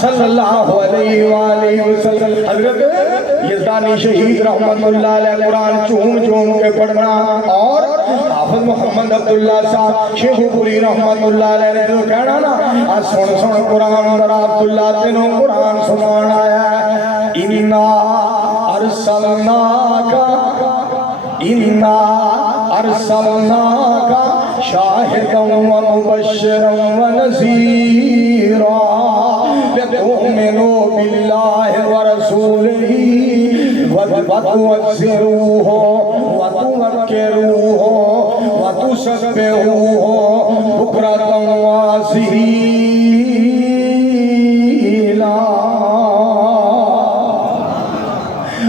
صلی اللہ علیہ وآلہ وسلم. حضرت یزدانی شہید رحمت اللہ علیہ قرآن چوم کے پڑھنا اور حافظ محمد عبداللہ صاحب شیخ پوری رحمت اللہ علیہ نے جو کہنا نا سن قرآن در عبداللہ تینوں قرآن سنان آیا ہے. اِنَّا ارسلناک شاہدا ومبشرا ونذیرا لتؤمنوا باللہ ورسولہ وتعزروہ وتوقروہ وتسبحوہ بکرۃ واصیلا.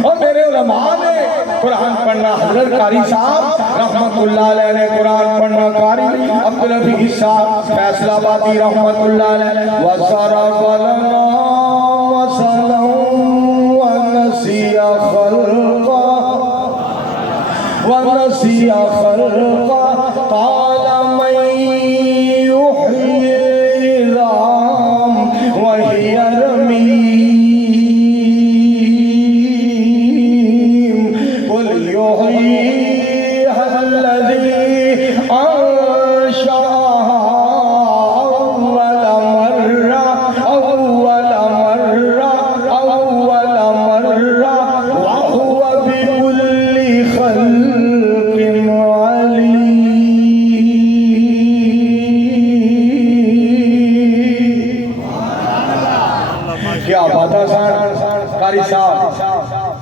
اور میرے علماء نے قرآن پڑھنا حضرت قاری صاحب رحمت اللہ علیہ نے قرآن پڑھنا قاری عبدالحفیظ صاحب فیصلہ آبادی رحمت اللہ علیہ وَصَرَفَ لَنَا وَصَلًا وَنَسِيَ خَلْقًا قَالَ مَنْ يُحْيِي الْعِظَامَ وَهِيَ رَمِيمٌ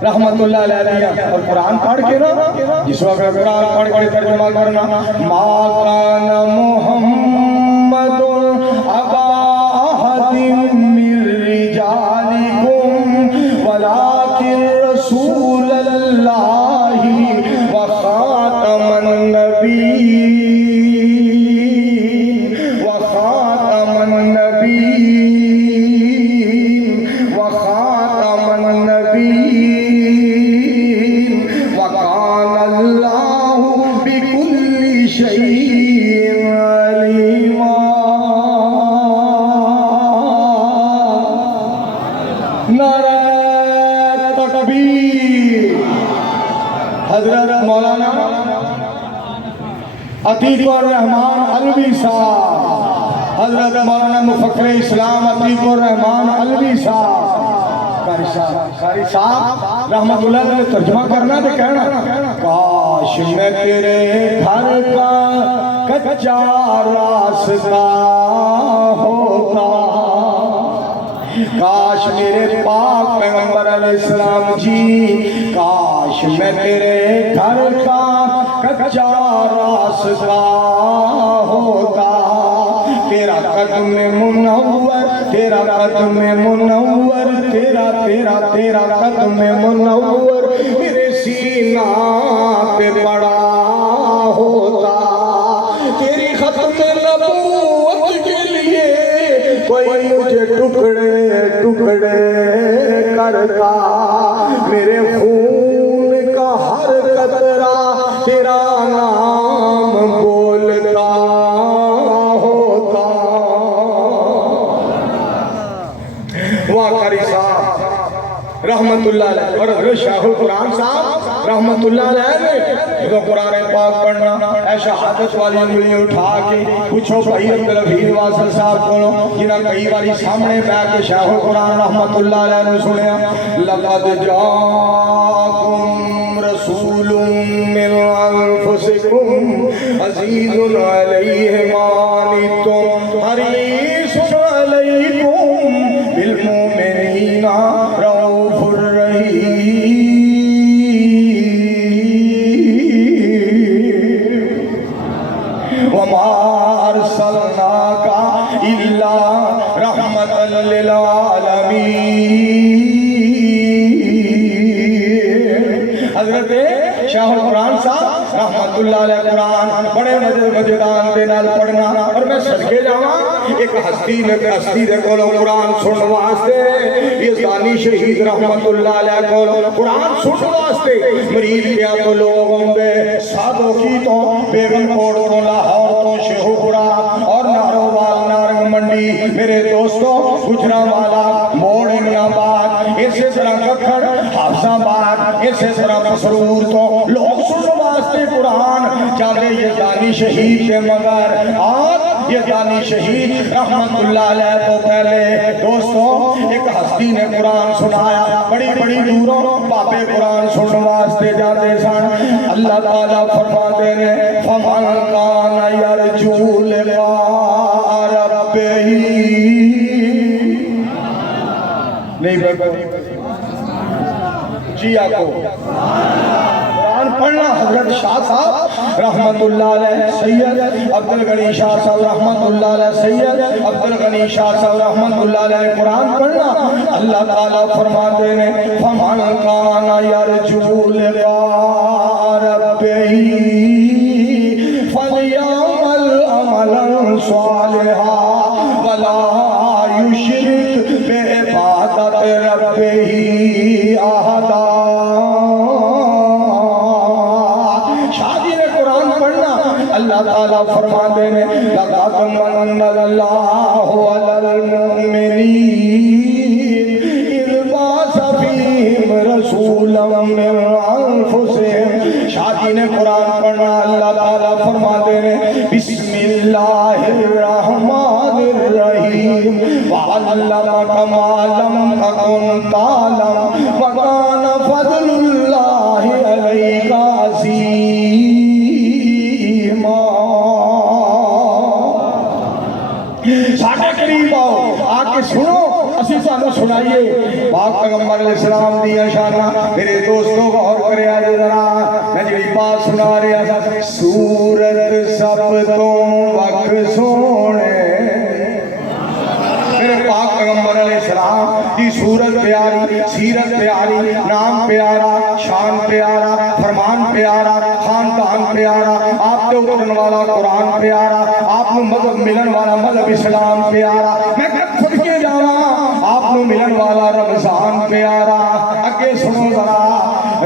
رحمت اللہ علیہ اور قرآن پڑھ کے نا جس وقت قرآن پڑھ کے ترجمہ کرنا ما کان محمد ابا احد من رجالکم ولکن رسول اللہ وخاتم النبیین عتیق الرحمان علوی صاحب حضرت مولانا مفکر اسلام عتیق الرحمان علوی صاحب قاری صاحب رحمت اللہ نے ترجمہ کرنا تو کہنا کاش میں تیرے گھر کا کچا راستہ ہوتا کاش میرے پاک پیغمبر علیہ السلام جی کاش میں تیرے گھر کا کچا راستہ ہوتا تیرا قدم منور تیرا قدم منور تیرا قدم منور میرے سینہ پہ پڑا ہوتا تیری ختم نبوت کے لیے کوئی مجھے ٹکڑے ٹکڑے کرتا میرے خون کا ہر قطرہ تیرا نام بولتا ہوتا. وہاں قاری صاحب رحمت اللہ علیہ اور حضرت شاہ القرآن صاحب رحمت اللہ علیہ نے جو قرآن پاک پڑھنا اے شہادت والی انگلی اٹھا کے پوچھو بھائی عبدالحفیظ واصل صاحب کو جنہاں کئی باری سامنے بیٹھ کے شاہ القرآن رحمت اللہ علیہ نے سنیا لقد جاءکم رسول من انفسکم عزیز علیہ ما عنتم حریص علیکم بالمؤمنین رؤوف الرحیم. وما ارسلناک الا رحمتا للعالمین. حضرت شاہ القرآن صاحب رحمت اللہ علیہ قرآن بڑے مجدان دے نال پڑھنا اور میں صدقے جاواں ایک ہستی دے کولو قرآن سن واسطے یزدانی شہید رحمت اللہ علیہ کولو قرآن سن واسطے مریض کیا تو لوگ ہوندے سادوں کی تو بیگم کوٹ تو لاہور تو شیخو پورا اور ناروال نارنگ منڈی میرے دوستوں گجرات والا موڑ امینآباد اسی طرح ککھڑ حافظ آباد اسی طرح مسرور تو لوگ سننے واسطے قرآن چاہتے یہ جانی شہید کے مگر اور یہ جانی شہید رحمت اللہ علیہ تو پہلے دوستوں ایک ہستی نے قرآن سنایا بڑی بڑی دوروں باپے قرآن سننے واسطے جاتے سن اللہ تعالیٰ فرماتے ہیں فمن کان یرجو لقاء ربہ نہیں جی آپ کو قرآن پڑھنا حضرت شاہ صاحب رحمت اللہ علیہ سید عبدالغنی شاہ صاحب رحمت اللہ علیہ سید عبدالغنی شاہ صاحب رحمت اللہ علیہ قرآن پڑھنا اللہ تعالیٰ فرماتے ہیں فمن کان یرجو لقاء ربہ فلیعمل عملا صالحا ولا یشرک بعبادت ربہ احدا اللہ تعالیٰ فرماتے ہیں لَقَدْ مَنَّ اللَّهُ عَلَى الْمُؤْمِنِينَ إِذْ بَعَثَ فِيهِمْ رَسُولًا مِّنْ أَنفُسِهِمْ شادی نے قرآن پڑھنا اللہ تعالیٰ فرماتے ہیں بسم اللہ الرحمن الرحیم وَعَلَّمَكَ مَا لَمْ تَكُنْ تَعْلَمْ وَكَانَ فَضْلُ اللَّهِ عَلَيْكَ عَظِيمًا ساڑھے قریب آؤ آکے سنو اسی سانو سنائیے پاک پیغمبر علیہ السلام دیا شانہ میرے دوستوں کو اور کرے آجے ذرا میں جی بات سنا رہا تھا سورت سب تو وقت سونے میرے پاک پیغمبر علیہ السلام کی صورت پیاری سیرت پیاری نام پیارا شان پیارا فرمان پیارا خاندان پیارا آپ کے اترن والا قرآن پیارا آپ کو مذہب ملن والا مذہب اسلام پیارا میں خود کے جانا آپ کو ملن والا رمضان پیارا اگے سنو ذرا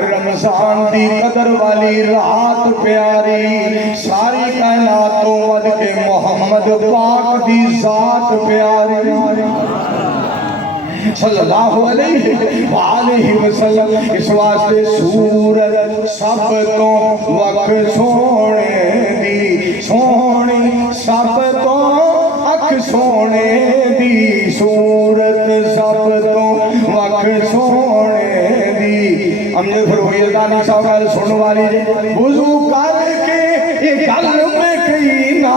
رمضان دی قدر والی رات پیاری ساری کائناتوں ود کے محمد پاک دی ذات پیاری صلی اللہ علیہ وآلہ وسلم اس واسطے سورت سب تو وقت سونے دی سونی سب تو اکھ سونے دی سورت سب تو وقت سونے دی ہم نے فروغی الدانی صاحب کا سننے والی جے وضو کر کے ایک گل میں کہینا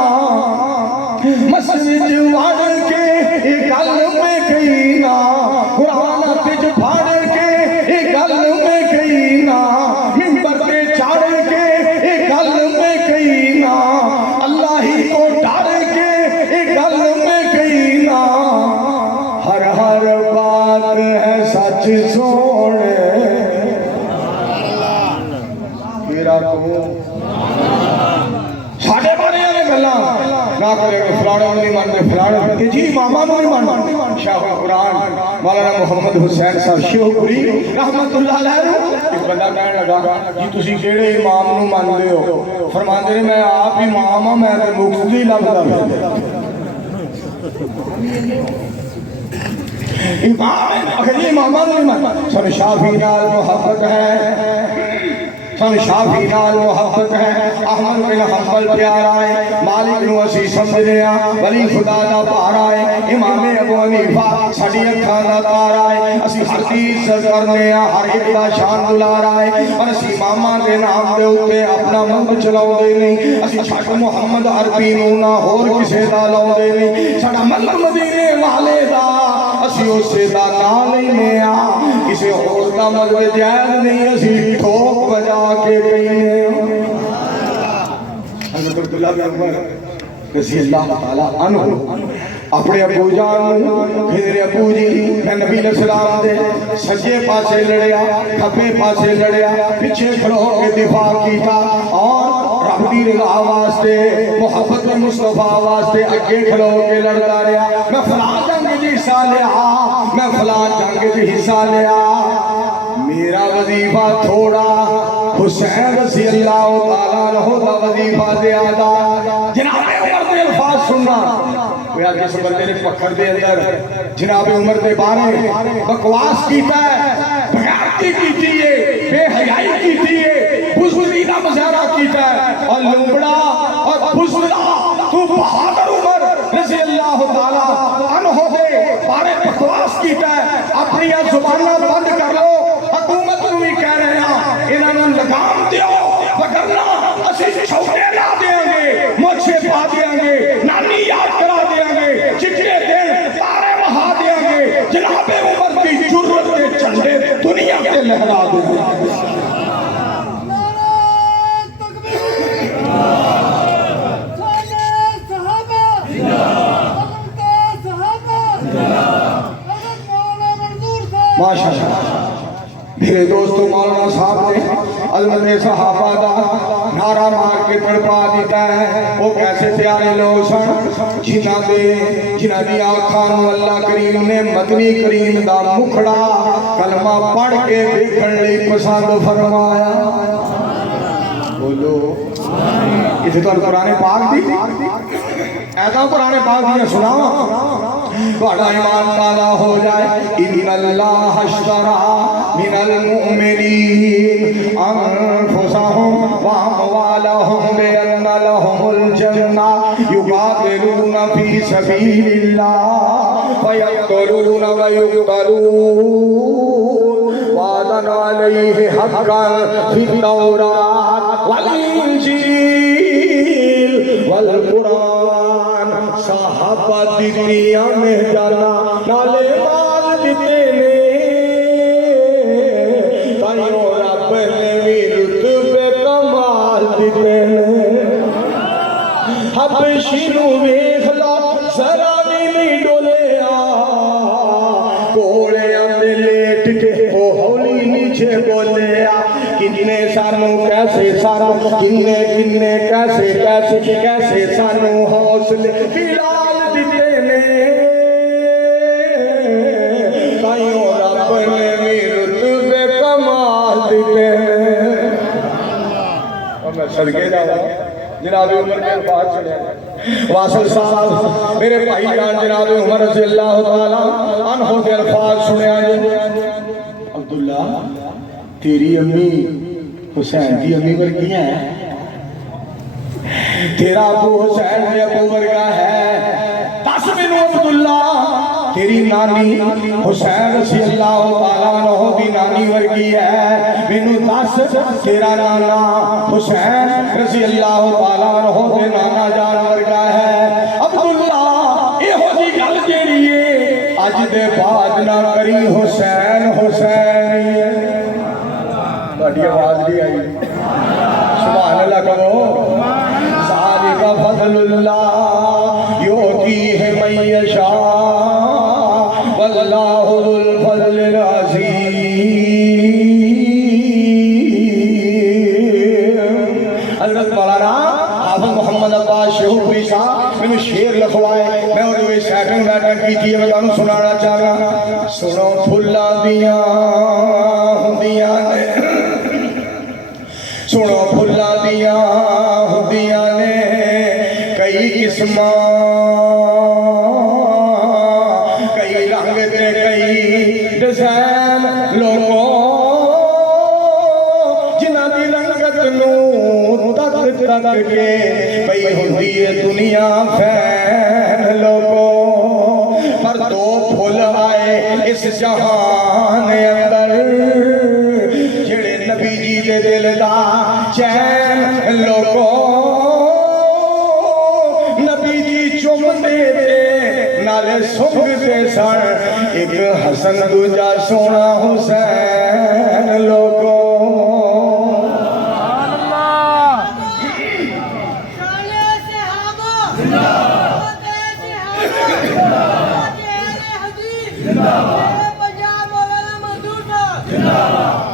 مسجد وڑ کے ایک گل میں کہینا قرآن تج پھاڑ کے ایک گل میں کہینا منبر پہ چڑھ کے ایک گل میں کہینا اللہ ہی کو ڈر کے ایک گل میں کہینا ہر ہر بات ہے سچ سونے میرا کہوں ساڑھے بارے آنے گلا نہ کرے کہ فلانے نہیں مانتے فلانے کہ جی ماما نہیں مانتے شاہ قرآن مولانا محمد حسین صاحب شیوپوری رحمت اللہ علیہ ایک بندہ کہنے لگا جی تسی کیڑے امام نو مانتے ہو فرماتے ہیں میں آپ امام ہوں میں مقتدی لفظ امام ہے اگر یہ امامہ نہیں مانتے سن شافعی نال محبت ہے سن شافعی نال محبت ہے احمد بن حنبل پیارا ہے مالک نو اسی سمجھنے ولی خدا دا پارا ہے امام ابو حنیفہ ساڈی اکھاں دا تارا ہے اسی ہر دی عزت کرنے ہر ایک دا شان دلارا ہے اور اسی اماماں دے نام دے اوتے اپنا منگ چلاوندے نہیں اسی چھٹ محمد عربی نو نہ ہور کسے دا لاوندے نہیں ساڈا ملک مدینے والے دا اسی اسے دا نام لینے کسی اور دا مذہب جائز نہیں اسی ٹھوک بجا کے کہینے حضرت عبداللہ بن عمر رضی اللہ تعالیٰ عنہ اپنے ابو جان میرے ابو جی میں نبی علیہ السلام دے سجے پاسے لڑیا کھبے پاسے لڑیا پیچھے کھڑو کے دفاع کیتا اور رب دی رضا واسطے محبت مصطفیٰ واسطے اگے کھڑو کے لڑتا رہا میں فلاں جنگ جی حصہ لیا میں فلاں جنگ جی حصہ لیا میرا وظیفہ تھوڑا حسین رضی اللہ تعالیٰ عنہ دا وظیفہ زیادہ جناب عمر دے الفاظ سننا کوئی جس بندے نے پکھر دے اندر جناب عمر دے بارے بکواس کیتا ہے، بغیرتی کیتی ہے، بے حیائی کیتی ہے، بزدلانہ مظاہرہ کیتا ہے، اور لنگڑا اور بزدلا تو بہادر عمر رضی اللہ تعالیٰ عنہ دے بارے بکواس کیتا ہے، اپنی زبانہ بند کر لو، حکومت نو بھی کہہ رہے ہیں انہاں نوں لگام دیو، وگرنہ اسی چھوٹے لا دیاں گے، مچھے پا دیاں گے، نانی یاد کرا دیاں گے، چچے دن تارے بہا دیاں گے، جناب عمر کی جرت کے جھنڈے دنیا کے لہرا دیاں گے۔ ماشاءاللہ میرے دوستو مولانا صاحب نے عظمت صحابہ دا نعرہ مار کے تڑپا دیتا ہے، وہ کیسے پیارے لوگ سن جنہ دی آنکھاں نوں اللہ کریم نے مدنی کریم دا مکھڑا کلمہ پڑھ کے دیکھن لئی پسند فرمایا۔ بولو اتنے تو قرآن پاک دی ایسا قرآن پاک دیا سناوا بڑا ایمان تازہ ہو جائے۔ ان اللہ اشترى من المؤمنین انفسهم واموالهم بان لهم الجنہ یقاتلون فی سبیل اللہ فیقتلون ویقتلون وعدا علیہ حقا فی التوراۃ والانجیل والقرآن۔ صحابہ دی دنیا میں جانا نالے مال دیتے نے، تائیوں رب نے بھی رتبے کمال دیتے نے۔ حبشی نو ویکھ لا ذرا بھی نہیں ڈولیا، کوڑے اندے لیٹ کے وہ ہولی نیچے بولیا۔ کنے سانو کیسے سارا کنے کیسے سانو حوصلے بلال دیتے نے، تائیوں رب نے بھی رتبے کمال دیتے نے۔ اور میں صدقے جاؤں جناب عمر کے الفاظ چلے واصل صاحب میرے بھائی جان جناب عمر رضی اللہ تعالیٰ عنہ کے الفاظ سنے آئے۔ عبداللہ تیری امی حسین کی امی ورگیاں ہیں، تیرا ابو حسین میں ابو ورگا ہے، دس منو عبداللہ تیری نانی حسین رضی اللہ تعالیٰ عنہ دی نانی ورگی ہے، منو دس تیرا نانا حسین رضی اللہ تعالیٰ عنہ دے نانا جان ورگا ہے۔ عبداللہ اے ہو جی گل جیڑی ہے اج دے بعد نہ کری حسین حسین۔ بڑی آواز بھی آئی سبحان اللہ کہو۔ ذالک فضل اللہ یؤتیہ من یشاء واللہ ذو الفضل العظیم۔ حضرت مولانا حافظ محمد عباس شہوری صاحب میں شعر لکھوائے، میں انہوں سیٹنگ ویٹنگ کی تھی، میں تمہیں سنانا چاہ رہا۔ سنو پھلا دیاں ہندیاں نے، سنو پھلا دیاں ہندیاں نے کئی قسماں، کئی رنگ تے کئی ڈیزائن، لوگوں جنہ دی رنگت نو تک تک کے پئی ہوندی ہے دنیا فین لوگوں، پر دو پھول آئے اس جہان اندر جڑے نبی جی دے دل دا چین لوگوں، نبی جی چومدے تے نالے سنگدے سن، ایک حسن دوجا سونا حسین لوگوں۔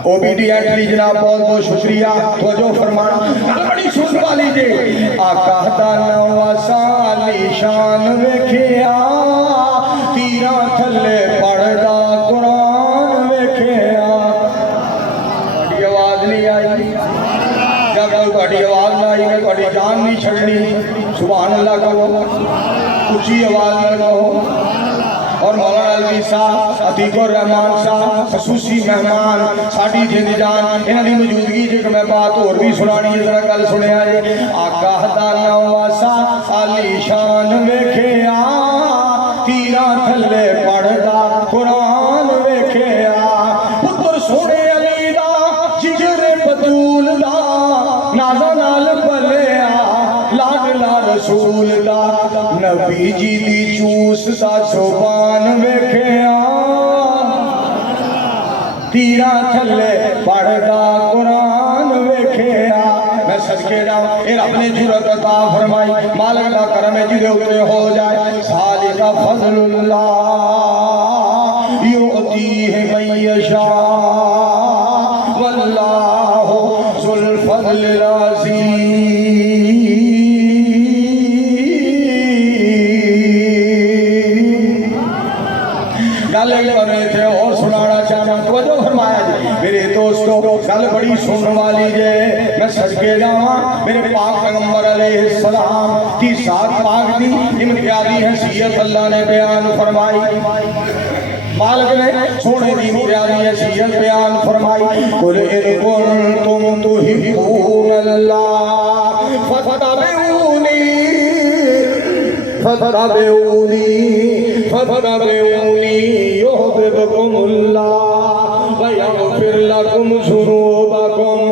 اوبیڈینٹلی جناب بہت بہت شکریہ، توجہ فرمانا بڑی سن والی جے۔ آقا دا نواں سالی شان ویکھیا، تیراں تھلے پڑھدا قرآن ویکھیا۔ بڑی آواز نہیں آئی، جب تک بڑی آواز نہ آئی میں بڑی جان نہیں چھڑنی۔ سبحان اللہ کہو۔ اونچی آواز میں کہو. اور مولانا علوی صاحب عتیق الرحمان صاحب خصوصی مہمان ساڈی جند جان انہاں دی موجودگی وچ میں بات اور بھی سنانی ہے. ذرا گل سنیا جی. آقا دا نواسا علی شان ویکھیا تیراں تھلے پڑھدا قرآن ویکھیا. پتر سونے علی دا جگر بطول دا نازاں نال پلیا لاڈلا رسول دا نبی جی دی چوس دا زبان ویکھیا تیراں تھلے پڑھدا قرآن ویکھیا. میں صدقے جاواں اے رب نے جرأت عطا فرمائی. مالک دا کرم ہے جدے اوتے ہو جائے. ذالک فضل اللہ یؤتیہ من یشاء واللہ ذو الفضل العظیم. گل کرنے تھے اور سنانا چاہنا توجہ فرمایا جی. میرے دوستو گل بڑی سننے والی جے. میں صدقے جاواں میرے پاک پیغمبر علیہ السلام کی ذات پاک دی امتیازی حیثیت اللہ نے بیان فرمائی. مالک نے سونے دی امتیازی حیثیت بیان فرمائی. قل ان کنتم تحبون اللہ فاتبعونی فاتبعونی یحببکم اللہ ویغفر لکم ذنوبکم